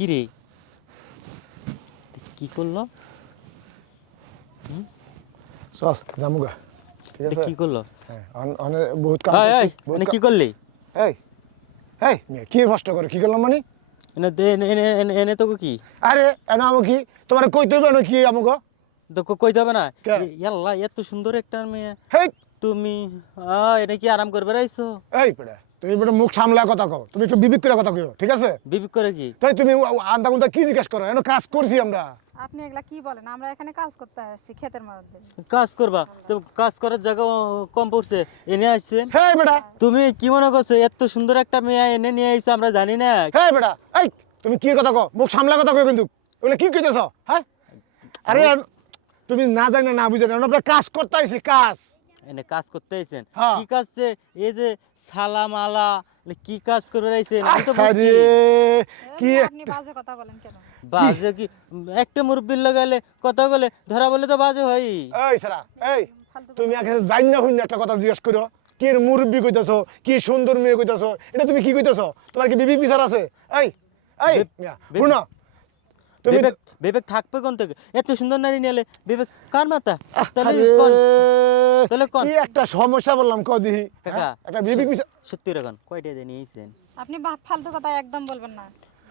কি রে? কি করল? চল জামুগা ঠিক আছে? কি করল? হ্যাঁ অন- বহুত কাম এই, কাম- কি করলি? এই এই কি কষ্ট করে? কি করলাম মানে? এনে দে- এনে এনে এনে- এনে কি? আরে এনা আমো কি? তোমার কইতে হবে না কি আমগো তো কো- কইতে হবে না? ইয়াল্লা এত সুন্দর একটা মেয়ে। হেই তুমি এটা কি আরাম করবে রাইছো এই পেড়া তুমি বেটা মুখ সামলা কথা কও তুমি একটু বিবেক করে কথা কও ঠিক আছে? বিবিক করে কি? তাই তুমি আন্দা গুন্দা কি জিজ্ঞেস করো এনে কাজ করছি আমরা। আপনি এগুলা কি বলেন? আমরা এখানে কাজ করতে আসছি ক্ষেতের মধ্যে। কাজ করবা? তো কাজ করার জায়গা কম পড়ছে এনে আসছেন হেই বেটা। তুমি কি মনে করছ এত সুন্দর একটা মেয়ে এনে নিয়ে আইছো আমরা জানি না? হেই বেটা এই তুমি কি কথা কও মুখ সামলা কথা কও কিন্তু। ওগুলো কি কইতেছ হ্যাঁ? আরে তুমি না জানি না না বুঝে না আমরা কাজ করতে আইছি কাজ। এনে কাজ করতে আইছেন হ্যাঁ। কি কাজ যে এই যে সালা মালা কি কাজ করবে আইছেন আমি তো বুঝছি কি আপনি বাজে কথা বলেন কেন? বাজে কি? একটা মুরব্বির লাগালে কথা বলে ধরা বলে তো বাজে হয়। এই সারা এই তুমি আগে জানি না হইন একটা কথা জিজ্ঞেস করো। কি এর মুরব্বি কইতাছো? কি সুন্দর মেয়ে কইতাছো? এটা তুমি কি কইতাছো? তোমার কি বিবি বিচার আছে? এই এই শুনো। তুমি বিবেক বিবেক থাকবে কোন থেকে? এত সুন্দর নারী নিলে বিবেক কার মাথা? তাহলে কোন? তাহলে কোন? কি একটা সমস্যা বললাম কদি কাকা একটা বিবি বিচার সত্যি রাখুন কয়টা দিয়ে নিয়েছেন? আপনি ফালতু কথা একদম বলবেন না।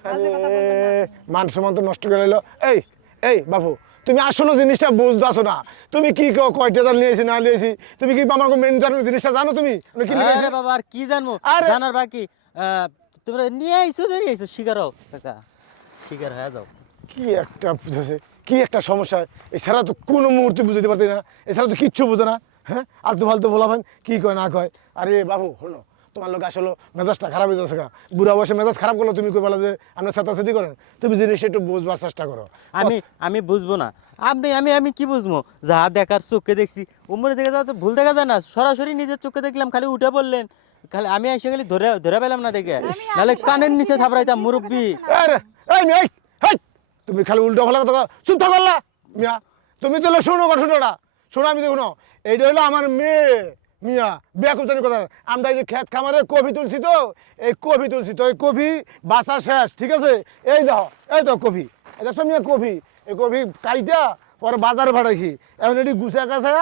বাজে আরে, কথা বলবেন না। আপনি। মান সম্মান তো নষ্ট করে এলো এই এই বাবু তুমি আসলে জিনিসটা বুঝতেছো না। তুমি কি কও কয়টা জাল নিয়েছি না নিয়েছি? তুমি কি আমার মেন জানো জিনিসটা জানো তুমি? কি লিখেছি? আরে বাবা আর কি জানব? আরে- জানার বাকি আহ, তোমরা নিয়ে আইছো নিয়ে আইছো শিকার হও। কাকা শিকার হয়ে যাও। কি একটা বুঝেছে কি একটা সমস্যা? এছাড়া তো কোনো মুহূর্তে বুঝতে পারতি না। এছাড়া তো কিচ্ছু বুঝে না হ্যাঁ? আর আলতু ফালতু বলাবেন কি কয় না কয়? আরে বাবু শোনো তোমার লোক আসলে মেজাজটা খারাপ হয়ে যাচ্ছে গা। বুড়া বয়সে মেজাজ খারাপ করল তুমি কই বলা যে আপনার সাথে করেন। তুমি জিনিসটা একটু বুঝবার চেষ্টা করো। আমি আমি বুঝব না। আপনি আমি আমি কি বুঝব? যা দেখার চোখে দেখছি। উমরে দেখে যাওয়া তো ভুল দেখা যায় না। সরাসরি নিজের চোখে দেখলাম খালি উঠে বললেন খালি আমি এসে খালি ধরে ধরে পেলাম না দেখে। নাহলে কানের নিচে থাপড়াইতাম মুরব্বী। এই এই এই, তুমি খালি উল্টো খোলা কথা। চুপ থাকলা মিয়া তুমি তো শোনো শোনোটা শোনো আমি দেখুন এইটা হলো আমার মেয়ে মিয়া। করতে কথা আমরা এই যে খেত খামারে কফি তুলছি তো এই কফি তুলছি তো এই কফি বাসা শেষ ঠিক আছে? এই দেখো এই তো কফি এটা সব মিয়া কফি এই কফি কাইটা পরে বাজারে ভাড়াইছি। এখন এটি গুছা গাছা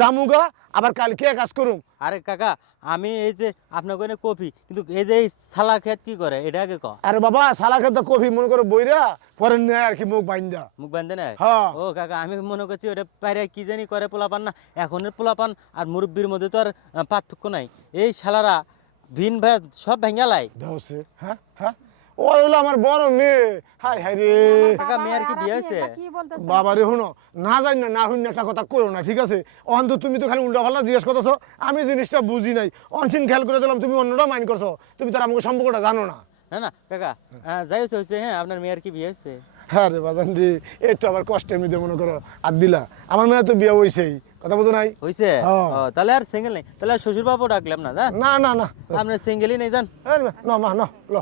জামুগা আবার কালকে কাজ করুম। আরে কাকা আমি এই যে আপনার কোনে কপি কিন্তু এই যে এই সালা খেত কি করে? এটা আগে ক। আরে বাবা সালা খেতে কফি মনে করো বইরা পরে নেয় আর কি মুখ বাইন্দা। মুখ বান্ধে না হ্যাঁ। ও কাকা আমি মনে করছি ওটা বাইরে কি জানি করে পোলাপান না এখনের পোলাপান আর মুরব্বির মধ্যে তো আর পার্থক্য নাই। এই শালারা ভিন ভাই সব ভেঙ্গালাই দেওছে হ্যাঁ হ্যাঁ। ও হলো আমার বড় মেয়ে। হাই হাই রে। কাকা মেয়ের কি আর বিয়ে হয়েছে? এটা কি বলতেছেন? বাবা রে শুনো না জানি না না শুনি না একটা কথা না ঠিক আছে? অন্ত তুমি তো খালি উল্টা জিজ্ঞেস করতেছো আমি জিনিসটা বুঝি নাই। অনসিন খেয়াল করে দিলাম তুমি অন্যটা মাইন্ড করছ। তুমি তার আমাকে সম্পর্কটা জানো না। না না কাকা আহ, যাই হয়েছে হয়েছে হ্যাঁ আপনার মেয়ের কি বিয়ে হয়েছে? হ্যাঁ রে বাদান রে এই তো আবার কষ্টের মধ্যে মনে করো আর দিলা। আমার মেয়ে তো বিয়ে হয়েছেই কথা বলতো নাই? হয়েছে হ্যাঁ। তাহলে আর সিঙ্গেল নেই তাহলে শ্বশুর বাবু ডাকলাম না না না না। আপনার সিঙ্গেলই নেই জান? এই না মা না লো।